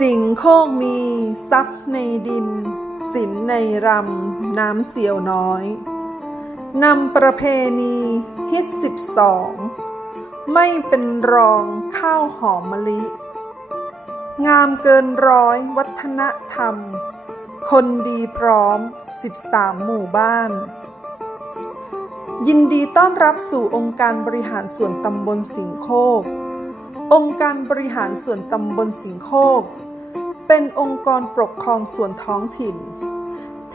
สิ่งโคกมีทรัพย์ในดินสินในรำน้ำเสียวน้อยนำประเพณีฮิตสิบสองไม่เป็นรองข้าวหอมมะลิ งามเกินร้อยวัฒนธรรม คนดีพร้อม 13 หมู่บ้าน ยินดีต้อนรับสู่องค์การบริหารส่วนตำบลสิงโคก องค์การบริหารส่วนตำบลสิงโคก เป็นองค์กรปกครองส่วนท้องถิ่น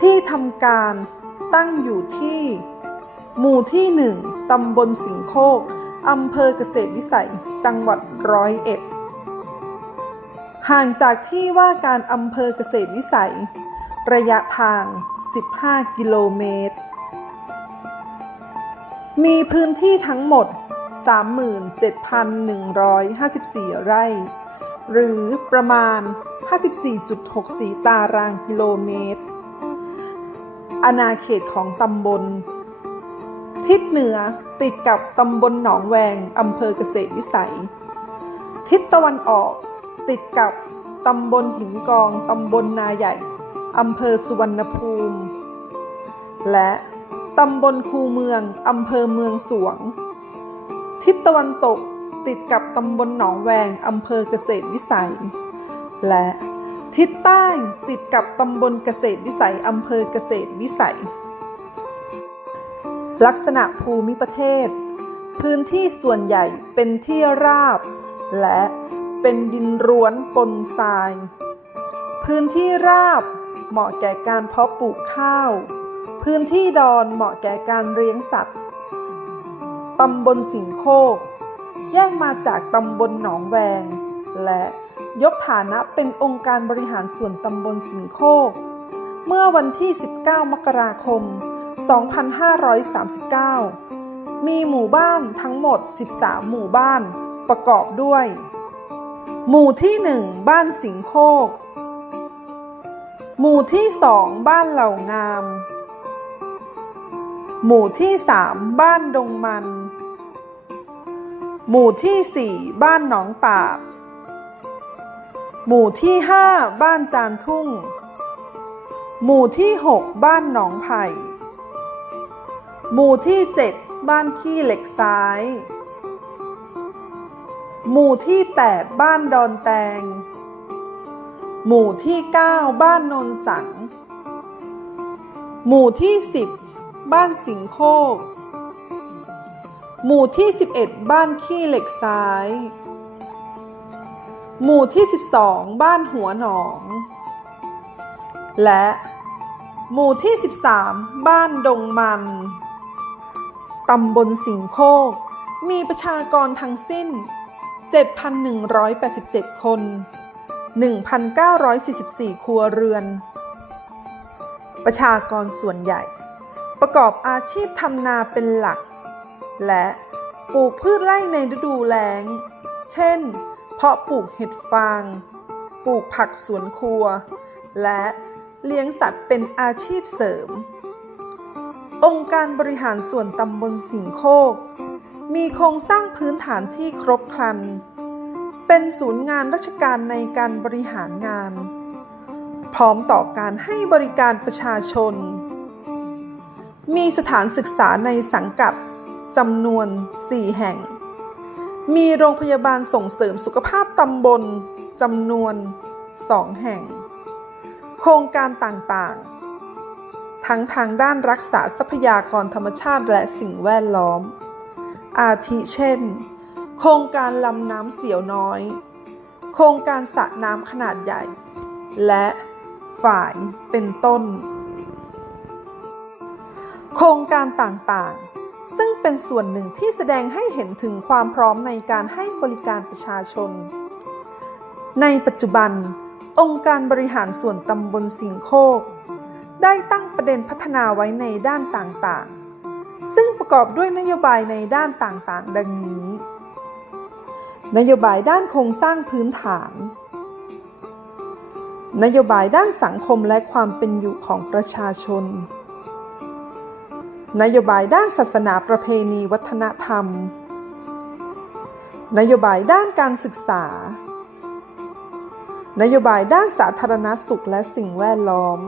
ที่ทำการตั้งอยู่ที่ หมู่ที่หนึ่งตำบลสิงโคกอำเภอเกษตรวิสัย จังหวัดร้อยเอ็ด ห่างจากที่ว่าการอำเภอเกษตรวิสัย ระยะทาง 15 กิโลเมตร มีพื้นที่ทั้งหมด 37,154 ไร่ หรือประมาณ 54.64 ตารางกิโลเมตร อาณาเขตของตำบล ทิศเหนือติดกับตำบลหนองแวงอำเภอเกษตรวิสัย ทิศตะวันออกติดกับตำบลหินกองตำบลนาใหญ่อำเภอสุวรรณภูมิ และตำบลคูเมืองอำเภอเมืองสวง ทิศตะวันตกติดกับตำบลหนองแวงอำเภอเกษตรวิสัย และทิศใต้ติดกับตำบลเกษตรวิสัยอำเภอเกษตรวิสัย ลักษณะภูมิประเทศ พื้นที่ส่วนใหญ่เป็นที่ราบ และเป็นดินร้วนปนทราย พื้นที่ราบเหมาะแก่การเพาะปลูกข้าว พื้นที่ดอนเหมาะแก่การเลี้ยงสัตว์ตำบลสิงโคก แยกมาจากตำบลหนองแวง และ ยกฐานะเป็นองค์การบริหารส่วนตำบลสิงโคก เมื่อวันที่ 19 มกราคม 2539 มีหมู่บ้านทั้งหมด 13 หมู่บ้านประกอบด้วย หมู่ที่ 1 บ้านสิงโคก หมู่ที่ 2 บ้านเหล่างาม หมู่ที่ 3 บ้านดงมัน หมู่ที่ 4 บ้านหนองปาบ หมู่ที่ 5 บ้านจานทุ่ง หมู่ที่ 6 บ้านหนองไผ่ หมู่ที่ 7 บ้านขี้เหล็กซ้าย หมู่ที่ 8 บ้านดอนแตง หมู่ที่ 9 บ้านนนสัง หมู่ที่ 10 บ้านสิงโคก หมู่ที่ 11 บ้านขี้เหล็กซ้าย หมู่ที่ 12 บ้านหัวหนอง และ หมู่ที่ 13 บ้านดงมัน ตำบลสิงโคก มีประชากรทั้งสิ้น 7,187 คน 1,944 ครัวเรือน ประชากรส่วนใหญ่ ประกอบอาชีพทำนาเป็นหลัก และปลูกพืชไร่ในฤดูแล้ง เช่น เพาะปลูกเห็ดฟาง ปลูกผักสวนครัว และเลี้ยงสัตว์เป็นอาชีพเสริม องค์การบริหารส่วนตำบลสิงโคก มีโครงสร้างพื้นฐานที่ครบครัน เป็นศูนย์งานราชการในการบริหารงาน พร้อมต่อการให้บริการประชาชน มีสถานศึกษาในสังกัดจำนวน 4 แห่ง มีโรงพยาบาลส่งเสริมสุขภาพตำบลจำนวน 2 แห่ง โครงการต่างๆ ทั้งทางด้านรักษาทรัพยากรธรรมชาติและสิ่งแวดล้อม อาทิเช่น โครงการลำน้ำเสียวน้อย โครงการสระน้ำขนาดใหญ่ และฝ่ายเป็นต้น โครงการต่างๆ ซึ่งเป็นส่วนหนึ่งที่แสดงให้เห็นถึงความพร้อมในการให้บริการประชาชน ในปัจจุบัน องค์การบริหารส่วนตำบลสิงโคก ได้ตั้งประเด็นพัฒนาไว้ในด้านต่างๆ ซึ่งประกอบด้วยนโยบายในด้านต่างๆ ดังนี้ นโยบายด้านโครงสร้างพื้นฐาน นโยบายด้านสังคมและความเป็นอยู่ของประชาชน นโยบายด้านศาสนาประเพณีวัฒนธรรม นโยบายด้านการศึกษา นโยบายด้านสาธารณสุขและสิ่งแวดล้อม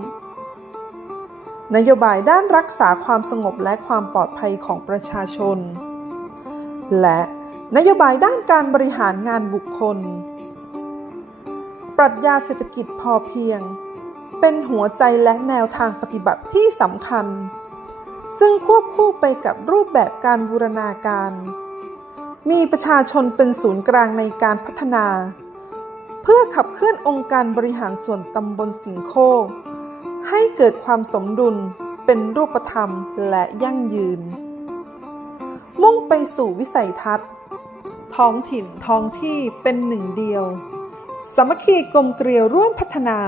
นโยบายด้านรักษาความสงบและความปลอดภัยของประชาชน และนโยบายด้านการบริหารงานบุคคล ปรัชญาเศรษฐกิจพอเพียง เป็นหัวใจและแนวทางปฏิบัติที่สำคัญ ซึ่งควบคู่ไปกับรูปแบบการบูรณาการ มีประชาชนเป็นศูนย์กลางในการพัฒนา เพื่อขับเคลื่อนองค์การบริหารส่วนตำบลสิงโคให้เกิดความสมดุลเป็นรูปธรรมและยั่งยืน มุ่งไปสู่วิสัยทัศน์ ท้องถิ่นท้องที่เป็นหนึ่งเดียว สมัคคีกลมเกลียวร่วมพัฒนา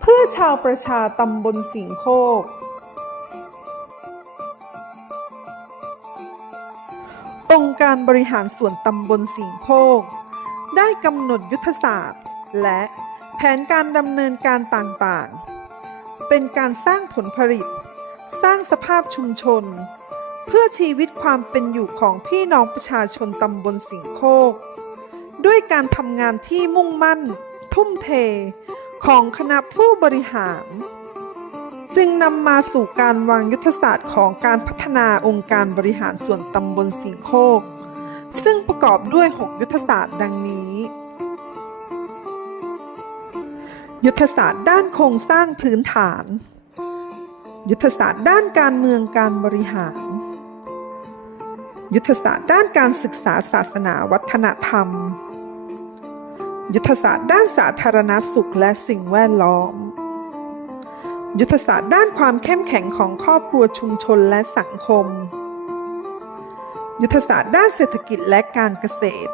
เพื่อชาวประชาตำบลสิงโคก การบริหารส่วนตำบลสิงโคก ได้กำหนดยุทธศาสตร์ และแผนการดำเนินการต่างๆ เป็นการสร้างผลผลิต สร้างสภาพชุมชน เพื่อชีวิตความเป็นอยู่ของพี่น้องประชาชนตำบลสิงโคก ด้วยการทำงานที่มุ่งมั่น ทุ่มเทของคณะผู้บริหาร จึงนำมาสู่การวางยุทธศาสตร์ของการพัฒนาองค์การบริหารส่วนตำบลสิงโคก ซึ่งประกอบด้วย 6 ยุทธศาสตร์ดังนี้ ยุทธศาสตร์ด้านโครงสร้างพื้นฐาน ยุทธศาสตร์ด้านการเมืองการบริหาร ยุทธศาสตร์ด้านการศึกษาศาสนาวัฒนธรรม ยุทธศาสตร์ด้านสาธารณสุขและสิ่งแวดล้อม ยุทธศาสตร์ด้านความเข้มแข็งของครอบครัวชุมชนและสังคม ยุทธศาสตร์ด้านเศรษฐกิจและการเกษตร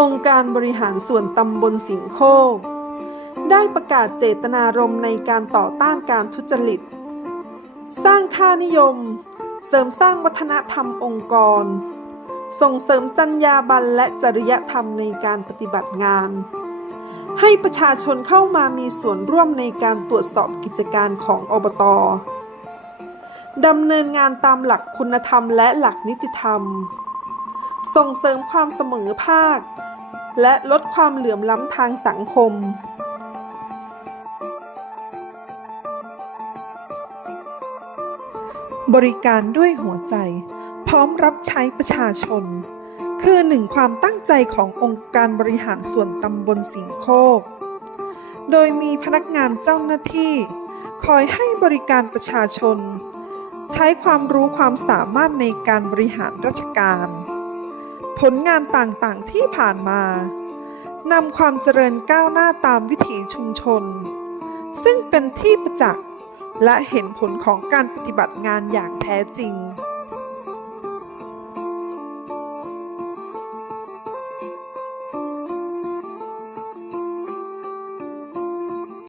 องค์การบริหารส่วนตำบลสิงโคกได้ประกาศเจตนารมณ์ในการต่อต้านการทุจริต สร้างค่านิยม เสริมสร้างวัฒนธรรมองค์กร ส่งเสริมจรรยาบรรณและจริยธรรมในการปฏิบัติงาน ให้ประชาชนเข้ามามีส่วนร่วมในการตรวจสอบกิจการของอบตดำเนินงานตามหลักคุณธรรมและหลักนิติธรรม ส่งเสริมความเสมอภาค และลดความเหลื่อมล้ำทางสังคมบริการด้วยหัวใจ พร้อมรับใช้ประชาชน คือหนึ่งความตั้งใจขององค์การบริหารส่วนตำบลสิงโคก โดยมีพนักงานเจ้าหน้าที่ คอยให้บริการประชาชน ใช้ความรู้ความสามารถในการบริหารราชการ ผลงานต่างๆที่ผ่านมานำความเจริญก้าวหน้าตามวิถีชุมชน ซึ่งเป็นที่ประจักษ์และเห็นผลของการปฏิบัติงานอย่างแท้จริง